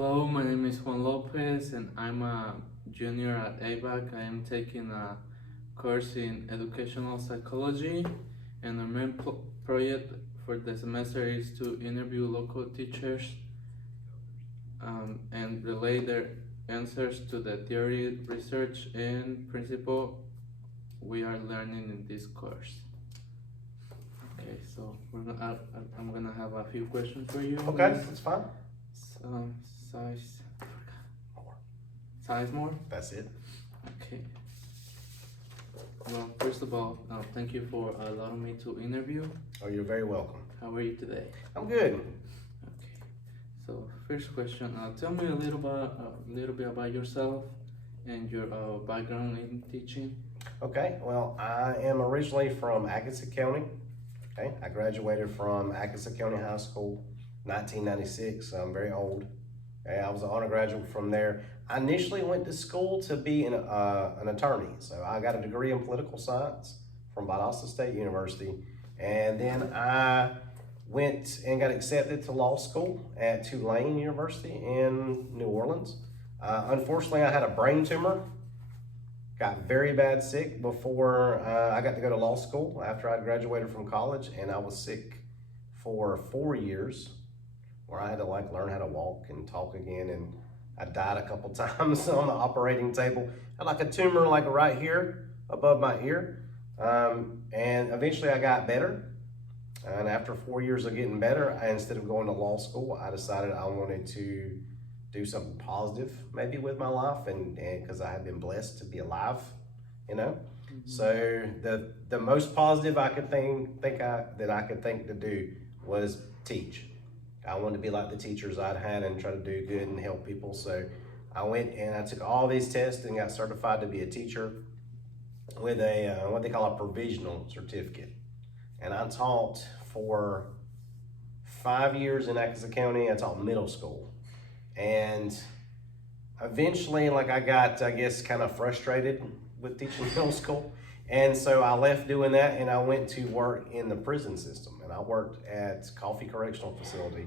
Hello, my name is Juan Lopez and I'm a junior at ABAC. I am taking a course in educational psychology and our main project for the semester is to interview local teachers and relay their answers to the theory, research, and principle we are learning in this course. Okay, so I'm gonna have a few questions for you. Okay, that's fine. Um, size, Sizemore. That's it. Okay. Well, first of all, thank you for allowing me to interview. Oh, you're very welcome. How are you today? I'm good. Okay. So, first question. Tell me a little bit about yourself and your background in teaching. Okay, well, I am originally from Atkinson County. Okay, I graduated from Atkinson County High School, 1996. So I'm very old. Okay, I was an honor graduate from there. I initially went to school to be an attorney. So I got a degree in political science from Valdosta State University. And then I went and got accepted to law school at Tulane University in New Orleans. Unfortunately, I had a brain tumor. Got very bad sick before I got to go to law school after I graduated from college, and I was sick for 4 years where I had to learn how to walk and talk again, and I died a couple times on the operating table. I had a tumor right here above my ear, and eventually I got better. And after 4 years of getting better, instead of going to law school, I decided I wanted to do something positive maybe with my life, and because I had been blessed to be alive, you know. Mm-hmm. So the most positive I could think to do was teach. I wanted to be like the teachers I'd had and try to do good and help people. So I went and I took all these tests and got certified to be a teacher with a what they call a provisional certificate. And I taught for 5 years in Atkinson County. I taught middle school. And eventually, I got, I guess, kind of frustrated with teaching middle school. And so I left doing that and I went to work in the prison system. And I worked at Coffee Correctional Facility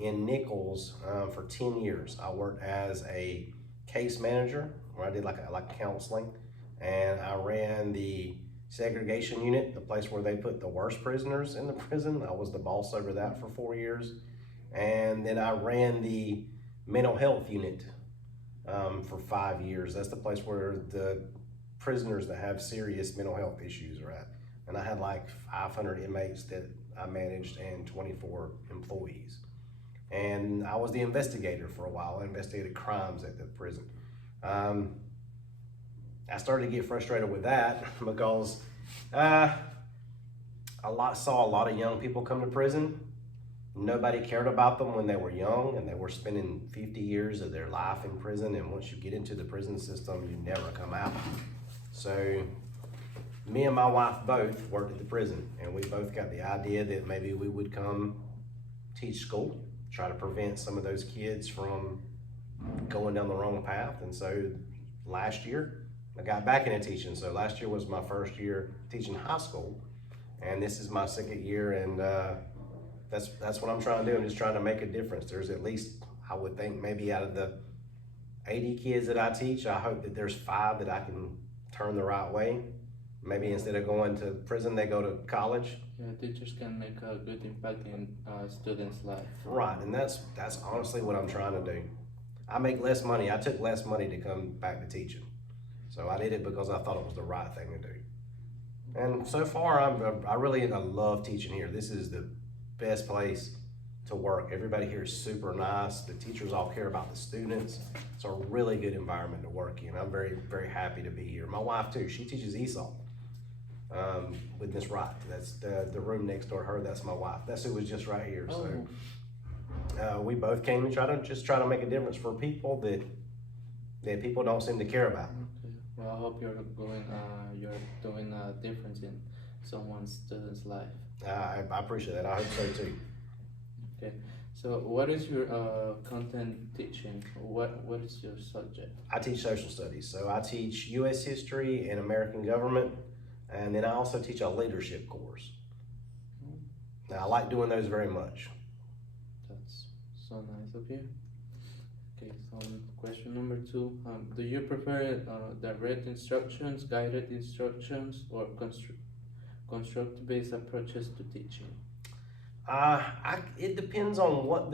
in Nichols for 10 years. I worked as a case manager where I did like counseling. And I ran the segregation unit, the place where they put the worst prisoners in the prison. I was the boss over that for 4 years. And then I ran the mental health unit for 5 years. That's the place where the prisoners that have serious mental health issues are at. And I had 500 inmates that I managed and 24 employees. And I was the investigator for a while. I investigated crimes at the prison. I started to get frustrated with that because saw a lot of young people come to prison. Nobody cared about them when they were young, and they were spending 50 years of their life in prison, and once you get into the prison system, you never come out. So me and my wife both worked at the prison, and we both got the idea that maybe we would come teach school, try to prevent some of those kids from going down the wrong path. And so last year, I got back into teaching. So last year was my first year teaching high school, and this is my second year, and that's what I'm trying to do. I'm just trying to make a difference. There's at least, I would think, maybe out of the 80 kids that I teach, I hope that there's 5 that I can turn the right way. Maybe instead of going to prison, they go to college. Yeah, teachers can make a good impact in students' life. Right, and that's honestly what I'm trying to do. I make less money. I took less money to come back to teaching. So I did it because I thought it was the right thing to do. And so far, I really love teaching here. This is the best place to work. Everybody here is super nice. The teachers all care about the students. It's a really good environment to work in. I'm very, very happy to be here. My wife too, she teaches ESOL with Miss Wright. That's the room next door to her. That's my wife. That's who was just right here. Oh. So we both came and try to make a difference for people that people don't seem to care about. Okay. Well, I hope you're doing a difference in someone's student's life. I appreciate that. I hope so too. Okay, so what is your content teaching? What is your subject? I teach social studies. So I teach U.S. history and American government, and then I also teach a leadership course. Now, I like doing those very much. That's so nice of you. Okay, so question number 2. Do you prefer direct instructions, guided instructions, or construct-based approaches to teaching? It depends on what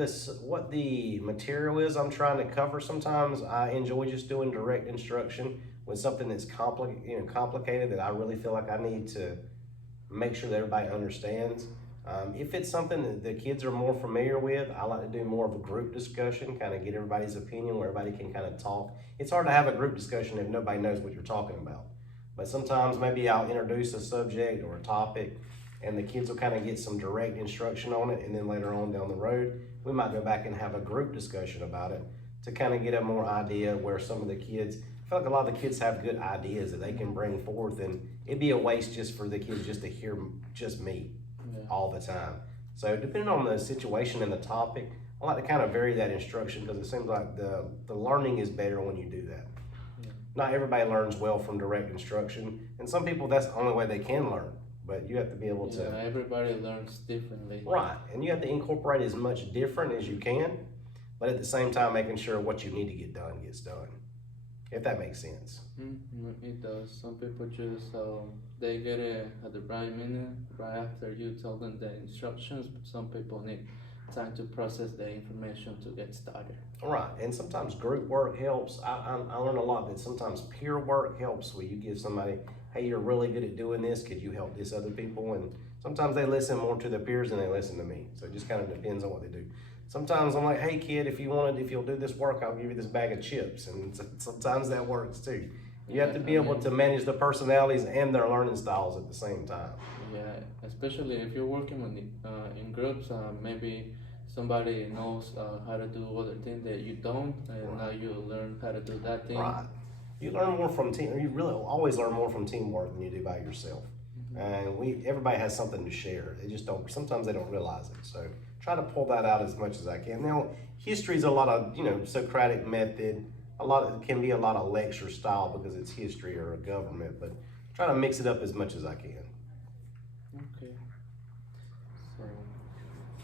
the material is I'm trying to cover. Sometimes I enjoy just doing direct instruction with something that's complicated that I really feel like I need to make sure that everybody understands. If it's something that the kids are more familiar with, I like to do more of a group discussion, kind of get everybody's opinion where everybody can kind of talk. It's hard to have a group discussion if nobody knows what you're talking about. But sometimes maybe I'll introduce a subject or a topic and the kids will kind of get some direct instruction on it, and then later on down the road, we might go back and have a group discussion about it to kind of get a more idea where some of the kids, I feel like a lot of the kids have good ideas that they can bring forth, and it'd be a waste just for the kids just to hear just me all the time. So depending on the situation and the topic, I like to kind of vary that instruction because it seems like the learning is better when you do that. Yeah. Not everybody learns well from direct instruction, and some people that's the only way they can learn. But you have to be able to. Yeah, everybody learns differently. Right, and you have to incorporate as much different as you can, but at the same time making sure what you need to get done gets done. If that makes sense. It does. Some people just they get it at the right minute, right after you tell them the instructions. But some people need time to process the information to get started. Right, and sometimes group work helps. I learned a lot that sometimes peer work helps where you give somebody, hey, you're really good at doing this, could you help this other people? And sometimes they listen more to their peers than they listen to me. So it just kind of depends on what they do. Sometimes I'm like, hey kid, if you'll do this work, I'll give you this bag of chips. And sometimes that works too. You have to be able to manage the personalities and their learning styles at the same time. Yeah, especially if you're working with in groups, maybe somebody knows how to do other things that you don't, and now you learn how to do that thing. Right. You learn more from team. You really always learn more from teamwork than you do by yourself. And everybody has something to share. They just don't. Sometimes they don't realize it. So try to pull that out as much as I can. Now, history is a lot of Socratic method. It can be a lot of lecture style because it's history or a government. But try to mix it up as much as I can. Okay. So,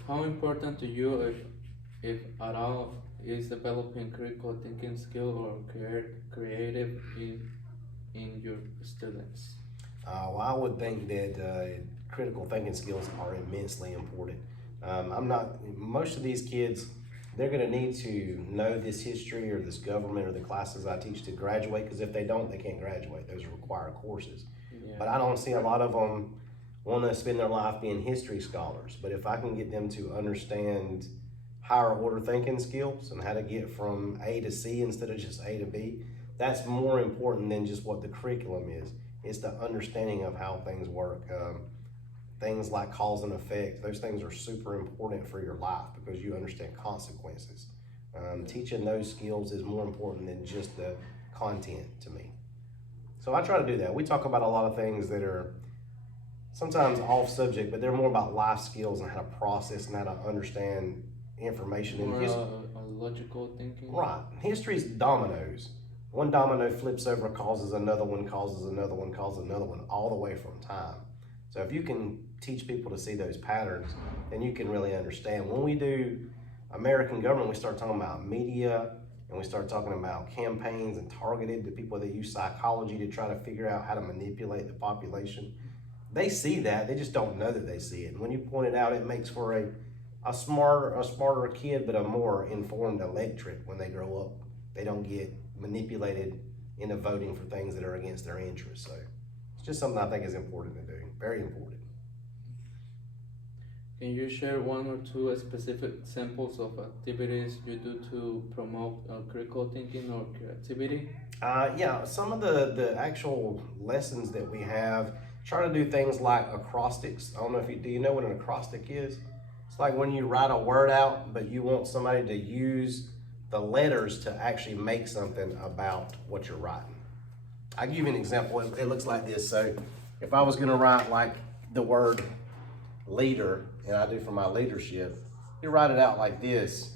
how important to you, if at all, is developing critical thinking skill or creative in your students? Well, I would think that critical thinking skills are immensely important. Most of these kids, they're going to need to know this history or this government or the classes I teach to graduate, because if they don't, they can't graduate. Those are required courses. Yeah. But I don't see a lot of them want to spend their life being history scholars. But if I can get them to understand higher order thinking skills and how to get from A to C instead of just A to B, that's more important than just what the curriculum is. It's the understanding of how things work. Things like cause and effect, those things are super important for your life because you understand consequences. Teaching those skills is more important than just the content to me. So I try to do that. We talk about a lot of things that are sometimes off subject, but they're more about life skills and how to process and how to understand information in history. Logical thinking. Right. History's dominoes. One domino flips over, causes another one, causes another one, causes another one, all the way from time. So if you can teach people to see those patterns, then you can really understand. When we do American government, we start talking about media, and we start talking about campaigns and targeted to people that use psychology to try to figure out how to manipulate the population. They see that, they just don't know that they see it. And when you point it out, it makes for a smarter kid, but a more informed electorate when they grow up. They don't get manipulated into voting for things that are against their interests. So it's just something I think is important to do, very important. Can you share one or two specific examples of activities you do to promote critical thinking or creativity? Yeah, some of the actual lessons that we have, try to do things like acrostics. I don't know if do you know what an acrostic is? It's like when you write a word out, but you want somebody to use the letters to actually make something about what you're writing. I'll give you an example. It looks like this. So if I was gonna write like the word leader, and I do for my leadership, you write it out like this,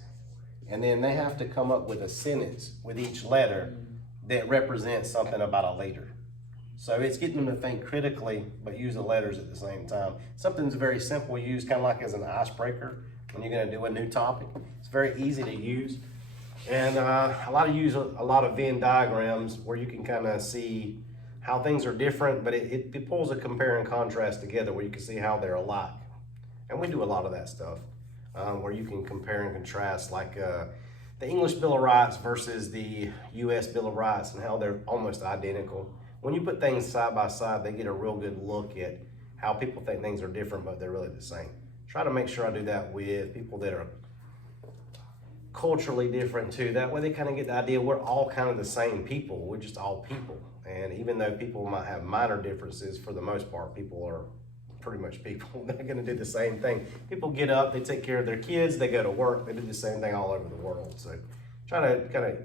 and then they have to come up with a sentence with each letter that represents something about a leader. So it's getting them to think critically, but use the letters at the same time. Something's very simple, used kind of like as an icebreaker when you're gonna do a new topic. It's very easy to use. And I use a lot of Venn diagrams where you can kind of see how things are different, but it pulls a compare and contrast together where you can see how they're alike. And we do a lot of that stuff where you can compare and contrast, like the English Bill of Rights versus the US Bill of Rights and how they're almost identical. When you put things side by side, they get a real good look at how people think things are different, but they're really the same. Try to make sure I do that with people that are culturally different too. That way they kind of get the idea we're all kind of the same people. We're just all people. And even though people might have minor differences, for the most part, people are pretty much people. They're going to do the same thing. People get up, they take care of their kids, they go to work, they do the same thing all over the world. So try to kind of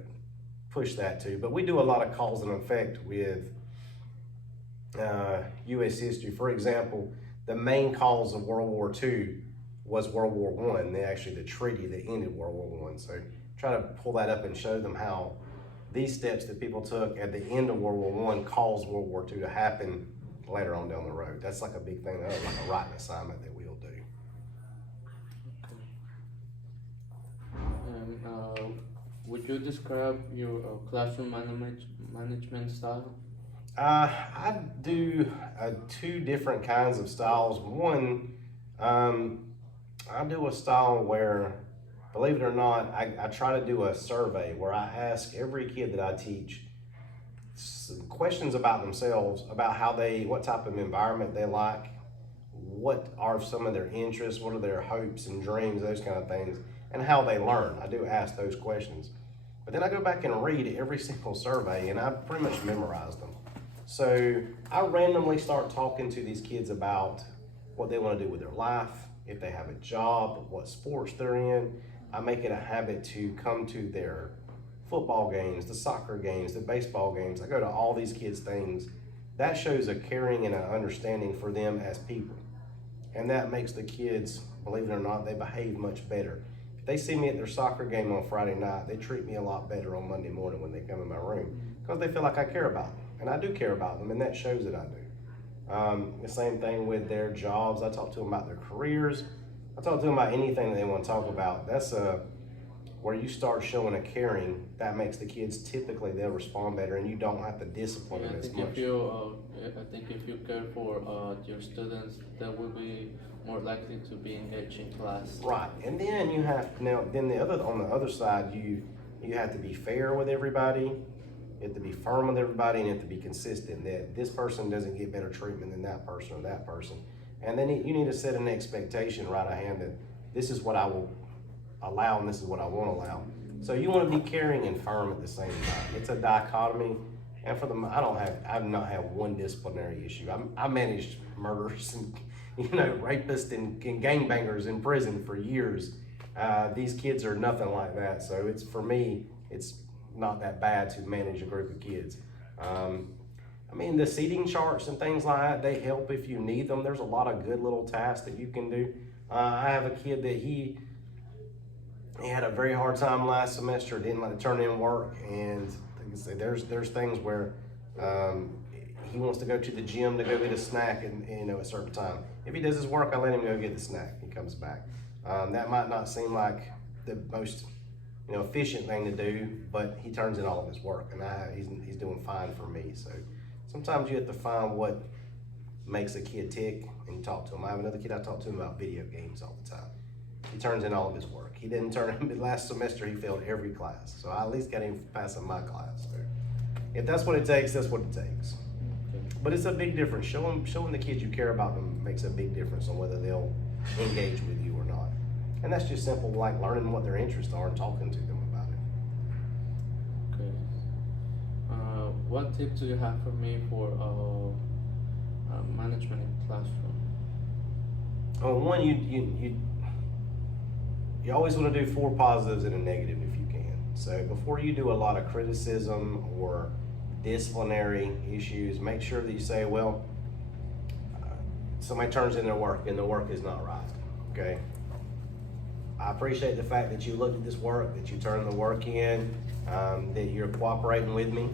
push that too. But we do a lot of cause and effect with U.S. history. For example, the main cause of World War II was World War I. Actually, the treaty that ended World War I. So try to pull that up and show them how these steps that people took at the end of World War I caused World War II to happen later on down the road. That's like a big thing, like a writing assignment that we'll do. And would you describe your classroom management style? I do two different kinds of styles. One, I do a style where, believe it or not, I try to do a survey where I ask every kid that I teach some questions about themselves, about what type of environment they like, what are some of their interests, what are their hopes and dreams, those kind of things, and how they learn. I do ask those questions. But then I go back and read every single survey, and I pretty much memorize them. So I randomly start talking to these kids about what they want to do with their life, if they have a job, what sports they're in. I make it a habit to come to their football games, the soccer games, the baseball games. I go to all these kids' things. That shows a caring and an understanding for them as people. And that makes the kids, believe it or not, they behave much better. If they see me at their soccer game on Friday night, they treat me a lot better on Monday morning when they come in my room because they feel like I care about them. And I do care about them, and that shows that I do. The same thing with their jobs. I talk to them about their careers. I talk to them about anything that they want to talk about. That's where you start showing a caring. That makes the kids typically, they'll respond better, and you don't have to discipline them as much. I think if you care for your students, they will be more likely to be engaged in class. Right, and then you have on the other side, you have to be fair with everybody. You have to be firm with everybody, and you have to be consistent that this person doesn't get better treatment than that person or that person. And then you need to set an expectation right ahead that this is what I will allow and this is what I won't allow. So you want to be caring and firm at the same time. It's a dichotomy. And for them, I've not had one disciplinary issue. I managed murderers and rapists and gangbangers in prison for years. These kids are nothing like that. So for me, it's not that bad to manage a group of kids. The seating charts and things like that, they help if you need them. There's a lot of good little tasks that you can do. I have a kid that he had a very hard time last semester, didn't like to turn in work, and like I say, there's things where he wants to go to the gym to go get a snack at a certain time. If he does his work, I let him go get the snack. He comes back. That might not seem like the most efficient thing to do, but he turns in all of his work, and he's doing fine for me. So sometimes you have to find what makes a kid tick and you talk to him. I have another kid I talk to him about video games all the time. He turns in all of his work. He didn't turn in, last semester he failed every class. So I at least got him passing my class. So if that's what it takes, that's what it takes. Okay. But it's a big difference. Showing the kids you care about them makes a big difference on whether they'll engage with you or not. And that's just simple, like learning what their interests are and talking to them about it. Okay. What tips do you have for me for management in classroom? One, you always want to do 4 positives and a negative if you can. So before you do a lot of criticism or disciplinary issues, make sure that you say, well, somebody turns in their work and the work is not right, okay? I appreciate the fact that you looked at this work, that you turned the work in, that you're cooperating with me,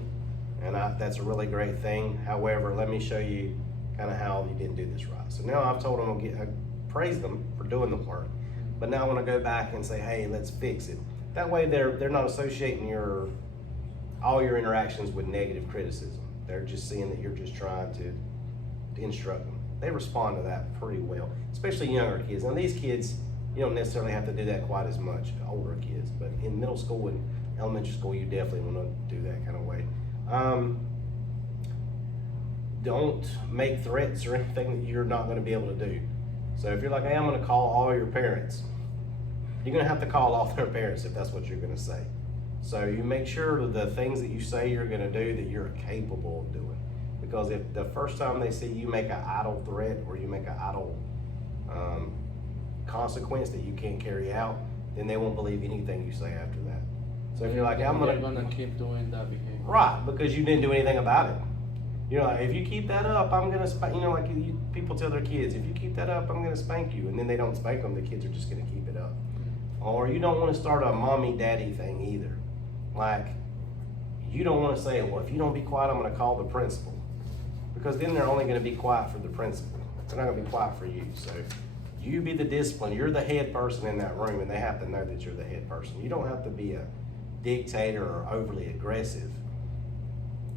and that's a really great thing. However, let me show you kind of how you didn't do this right. So now I've told them, I praise them for doing the work, but now I want to go back and say, hey, let's fix it. That way they're not associating all your interactions with negative criticism. They're just seeing that you're just trying to instruct them. They respond to that pretty well, especially younger kids. Now these kids, you don't necessarily have to do that quite as much, older kids, but in middle school and elementary school, you definitely want to do that kind of way. Don't make threats or anything that you're not going to be able to do. So if you're like, hey, I'm going to call all your parents, you're going to have to call all their parents if that's what you're going to say. So you make sure that the things that you say you're going to do that you're capable of doing. Because if the first time they see you make an idle threat or you make an idle consequence that you can't carry out, then they won't believe anything you say after that. So if you're like, I'm gonna keep doing that behavior. Right, because you didn't do anything about it. You know, like, if you keep that up, I'm gonna spank. You know, like people tell their kids, if you keep that up, I'm gonna spank you, and then they don't spank them. The kids are just gonna keep it up. Or you don't want to start a mommy-daddy thing either. Like, you don't want to say, well, if you don't be quiet, I'm gonna call the principal, because then they're only gonna be quiet for the principal. They're not gonna be quiet for you. So you be the discipline. You're the head person in that room, and they have to know that you're the head person. You don't have to be a dictator or overly aggressive,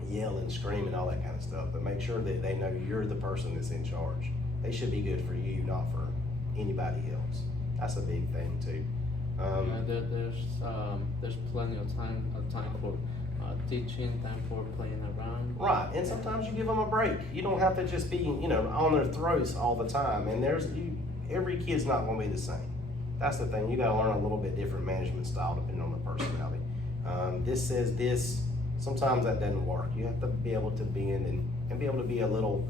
yelling, screaming, all that kind of stuff, but make sure that they know you're the person that's in charge. They should be good for you, not for anybody else. That's a big thing too. There's plenty of time for teaching, time for playing around. Right, and sometimes you give them a break. You don't have to just be, on their throats all the time. And every kid's not going to be the same. That's the thing. You got to learn a little bit different management style depending on the personality. This says this. Sometimes that doesn't work. You have to be able to bend and be able to be a little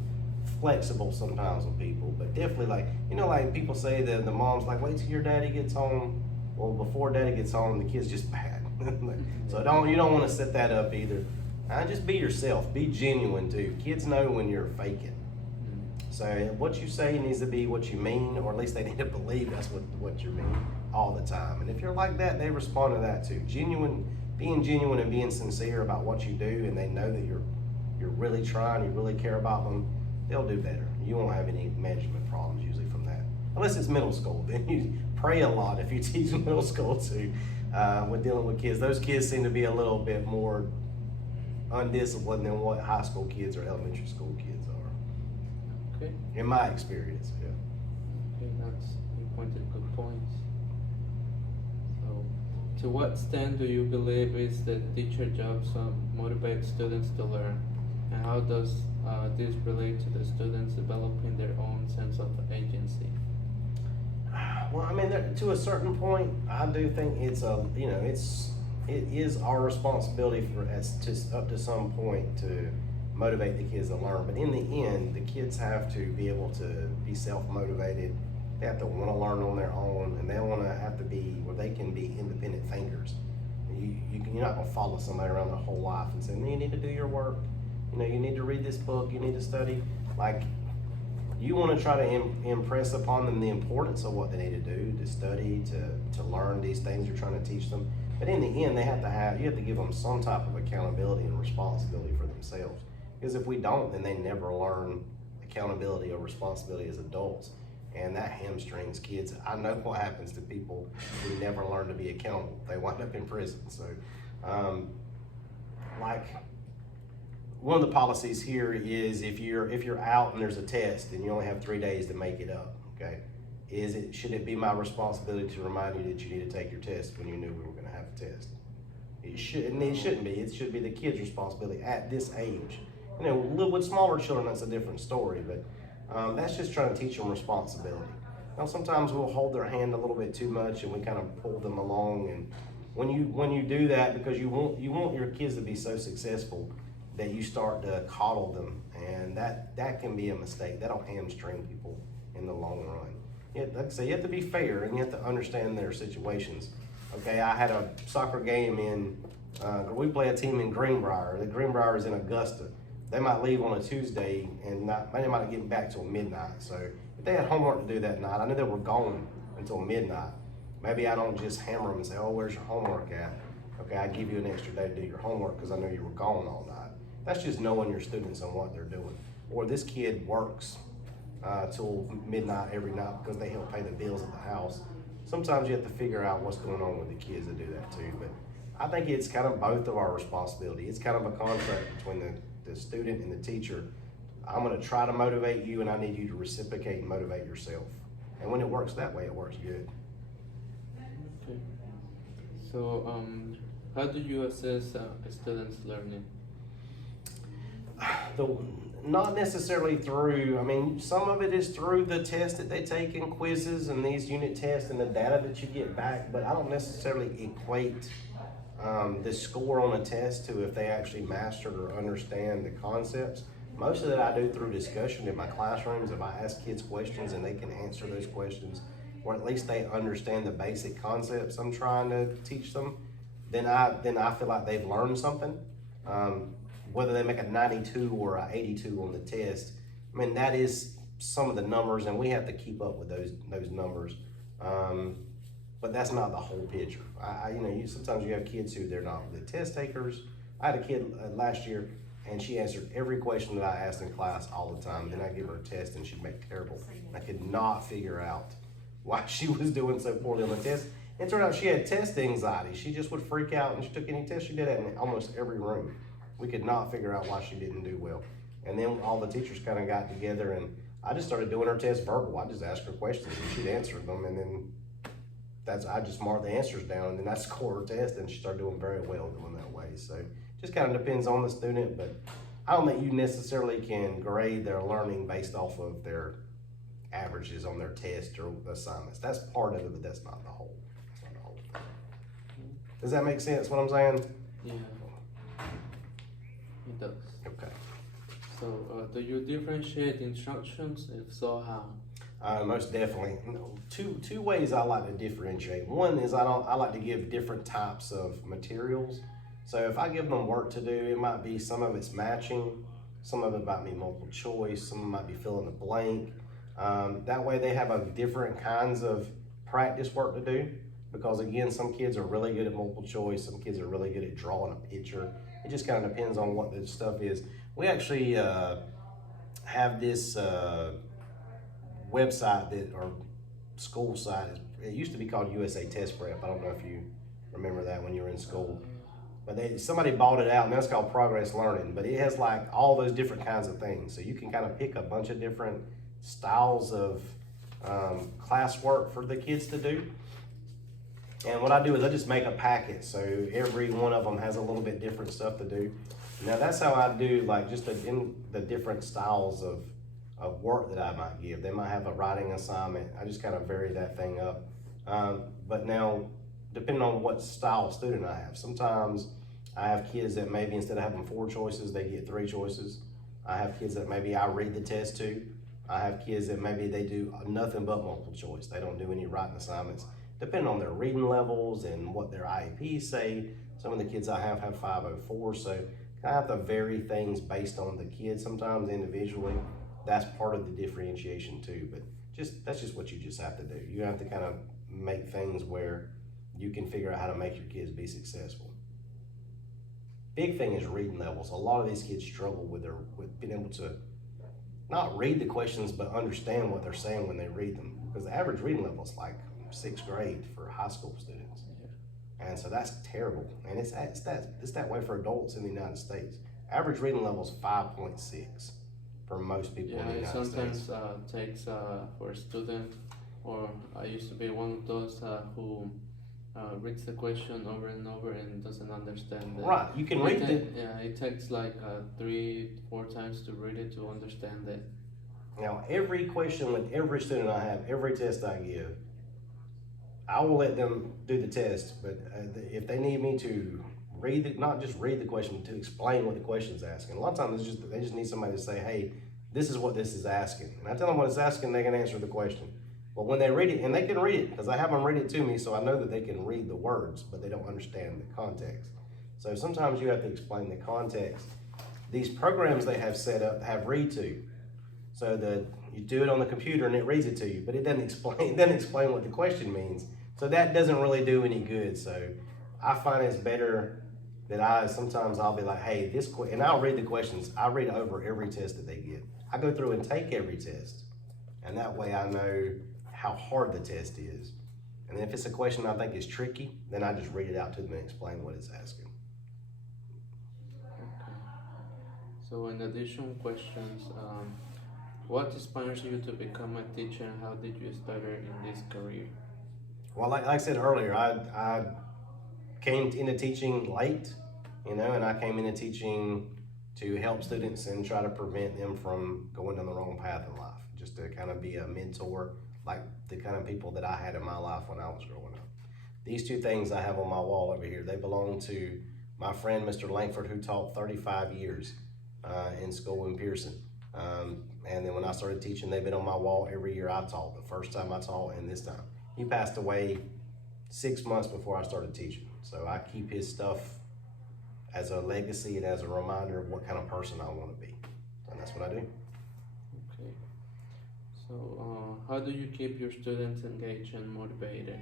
flexible sometimes with people. But definitely, like people say that the mom's like, wait till your daddy gets home. Well, before daddy gets home, the kid's just bad. So you don't want to set that up either. Just be yourself. Be genuine too. Kids know when you're faking. So what you say needs to be what you mean, or at least they need to believe that's what you mean all the time. And if you're like that, they respond to that too. Being genuine and being sincere about what you do, and they know that you're really trying, you really care about them, they'll do better. You won't have any management problems usually from that. Unless it's middle school, then you pray a lot if you teach middle school too, with dealing with kids. Those kids seem to be a little bit more undisciplined than what high school kids or elementary school kids are. Okay. In my experience, yeah. Okay, you pointed good points. So, to what extent do you believe is the teacher job to motivate students to learn, and how does this relate to the students developing their own sense of agency? Well, I mean, to a certain point, I do think it is our responsibility up to some point to motivate the kids to learn. But in the end, the kids have to be able to be self-motivated. They have to want to learn on their own, and they want to have to be where they can be independent thinkers. You're not going to follow somebody around their whole life and say, you need to do your work. You need to read this book. You need to study. Like, you want to try to impress upon them the importance of what they need to do, to study, to learn these things you're trying to teach them. But in the end, you have to give them some type of accountability and responsibility for themselves. Because if we don't, then they never learn accountability or responsibility as adults. And that hamstrings kids. I know what happens to people who never learn to be accountable. They wind up in prison. So, one of the policies here is if you're out and there's a test and you only have 3 days to make it up, okay? Should it be my responsibility to remind you that you need to take your test when you knew we were going to have a test? It shouldn't be. It should be the kid's responsibility at this age. With smaller children, that's a different story, but that's just trying to teach them responsibility. Now, sometimes we'll hold their hand a little bit too much and we kind of pull them along. And when you do that, because you want your kids to be so successful, that you start to coddle them, and that can be a mistake. That'll hamstring people in the long run. Like I say, you have to be fair and you have to understand their situations. Okay, I had a soccer game we play a team in Greenbrier. The Greenbrier is in Augusta. They might leave on a Tuesday and they might get back till midnight. So if they had homework to do that night, I knew they were gone until midnight. Maybe I don't just hammer them and say, oh, where's your homework at? Okay, I give you an extra day to do your homework because I know you were gone all night. That's just knowing your students and what they're doing. Or this kid works till midnight every night because they help pay the bills at the house. sometimes you have to figure out what's going on with the kids that do that too. But I think it's kind of both of our responsibility. It's kind of a contract between the student and the teacher. I'm gonna try to motivate you, and I need you to reciprocate and motivate yourself. And when it works that way, it works good. Okay. So, how do you assess a student's learning? Not necessarily through, I mean, some of it is through the tests that they take and quizzes and these unit tests and the data that you get back, but I don't necessarily equate the score on a test to if they actually mastered or understand the concepts. Most of that I do through discussion in my classrooms. If I ask kids questions and they can answer those questions, or at least they understand the basic concepts I'm trying to teach them, then I feel like they've learned something. Whether they make a 92 or a 82 on the test, I mean, that is some of the numbers, and we have to keep up with those numbers. But that's not the whole picture. Sometimes you have kids who they're not the test takers. I had a kid last year, and she answered every question that I asked in class all the time. Then I give her a test, and she'd make terrible. I could not figure out why she was doing so poorly on the test. It turned out she had test anxiety. She just would freak out, and she took any test. She did that in almost every room. We could not figure out why she didn't do well. And then all the teachers kind of got together, and I just started doing her test verbal. I just asked her questions, and she'd answer them, and then I just marked the answers down, and then I scored her test, and she started doing very well doing that way. So it just kind of depends on the student, but I don't think you necessarily can grade their learning based off of their averages on their test or assignments. That's part of it, but that's not the whole. That's not the whole thing. Does that make sense? What I'm saying? Yeah, it does. Okay. So, do you differentiate instructions? If so, how? Most definitely. Two ways I like to differentiate. One is I like to give different types of materials. So if I give them work to do, it might be some of it's matching, some of it might be multiple choice, some of it might be fill in the blank. That way they have a different kinds of practice work to do, because again, some kids are really good at multiple choice, some kids are really good at drawing a picture. It just kind of depends on what the stuff is. We actually have this website or school site. It used to be called USA Test Prep. I don't know if you remember that when you were in school. But somebody bought it out, and that's called Progress Learning. But it has like all those different kinds of things. So you can kind of pick a bunch of different styles of classwork for the kids to do. And what I do is I just make a packet, so every one of them has a little bit different stuff to do. Now that's how I do, like, just in the different styles of work that I might give. They might have a writing assignment. I just kind of vary that thing up. But now, depending on what style of student I have, sometimes I have kids that maybe instead of having 4 choices, they get 3 choices. I have kids that maybe I read the test to. I have kids that maybe they do nothing but multiple choice. They don't do any writing assignments. Depending on their reading levels and what their IEPs say, some of the kids I have 504, so I have to vary things based on the kids sometimes individually. That's part of the differentiation too, but that's just what you just have to do. You have to kind of make things where you can figure out how to make your kids be successful. Big thing is reading levels. A lot of these kids struggle with being able to not read the questions, but understand what they're saying when they read them, because the average reading level is like 6th grade for high school students. Yeah. And so that's terrible. And it's that way for adults in the United States. Average reading level is 5.6 for most people in the United States. Yeah, it sometimes takes for a student, or I used to be one of those who reads the question over and over and doesn't understand it. Right, you can read it. Yeah, it takes like 3-4 times to read it to understand it. Now, every question with every student I have, every test I give, I will let them do the test, but if they need me to not just read the question, to explain what the question's asking. A lot of times they just need somebody to say, hey, this is what this is asking. And I tell them what it's asking, they can answer the question. But when they read it, and they can read it, because I have them read it to me, so I know that they can read the words, but they don't understand the context. So sometimes you have to explain the context. These programs they have set up have read to. So that you do it on the computer and it reads it to you, but it doesn't explain what the question means. So that doesn't really do any good. So I find it's better that sometimes I'll be like, hey, and I'll read the questions. I read over every test that they get. I go through and take every test. And that way I know how hard the test is. And And if it's a question I think is tricky, then I just read it out to them and explain what it's asking. Okay. So in addition questions, what inspires you to become a teacher and how did you start in this career? Well, like I said earlier, I came into teaching late, and I came into teaching to help students and try to prevent them from going down the wrong path in life, just to kind of be a mentor, like the kind of people that I had in my life when I was growing up. These two things I have on my wall over here, they belong to my friend, Mr. Langford, who taught 35 years in school in Pearson. And then when I started teaching, they've been on my wall every year I taught, the first time I taught and this time. He passed away 6 months before I started teaching. So I keep his stuff as a legacy and as a reminder of what kind of person I want to be. And that's what I do. Okay. So how do you keep your students engaged and motivated?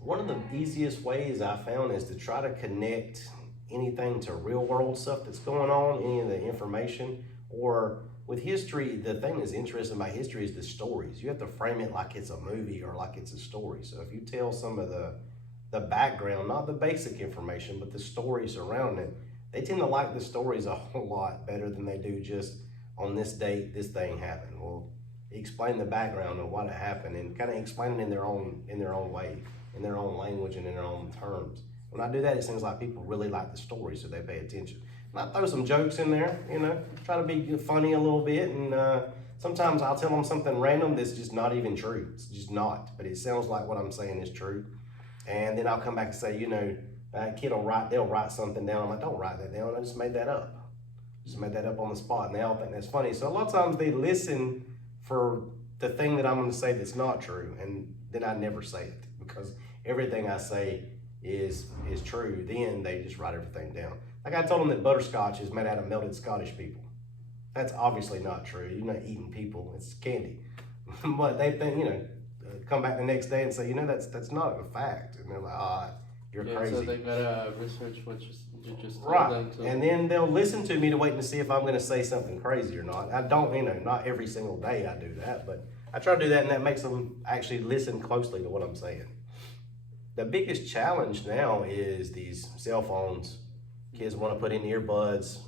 One of the easiest ways I found is to try to connect anything to real world stuff that's going on, any of the information, or with history, the thing that's interesting about history is the stories. You have to frame it like it's a movie or like it's a story. So if you tell some of the background, not the basic information, but the stories around it, they tend to like the stories a whole lot better than they do just on this date, this thing happened. Well, explain the background of what happened and kind of explain it in their own way, in their own language and in their own terms. When I do that, it seems like people really like the story, so they pay attention. And I throw some jokes in there, try to be funny a little bit, and sometimes I'll tell them something random that's just not even true. It's just not, but it sounds like what I'm saying is true. And then I'll come back and say, that kid they'll write something down. I'm like, don't write that down, I just made that up. Just made that up on the spot, and they all think that's funny. So a lot of times they listen for the thing that I'm gonna say that's not true, and then I never say it, because everything I say is true. Then they just write everything down. Like I told them that butterscotch is made out of melted Scottish people. That's obviously not true. You're not eating people, it's candy. But they think, come back the next day and say, that's not a fact. And they're like, you're crazy. So they gotta research what you just told Right, them to. and then they'll listen to me to wait to see if I'm gonna say something crazy or not. I don't, not every single day I do that, but I try to do that, and that makes them actually listen closely to what I'm saying. The biggest challenge now is these cell phones. Kids want to put in earbuds.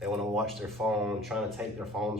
They want to watch their phone, trying to take their phones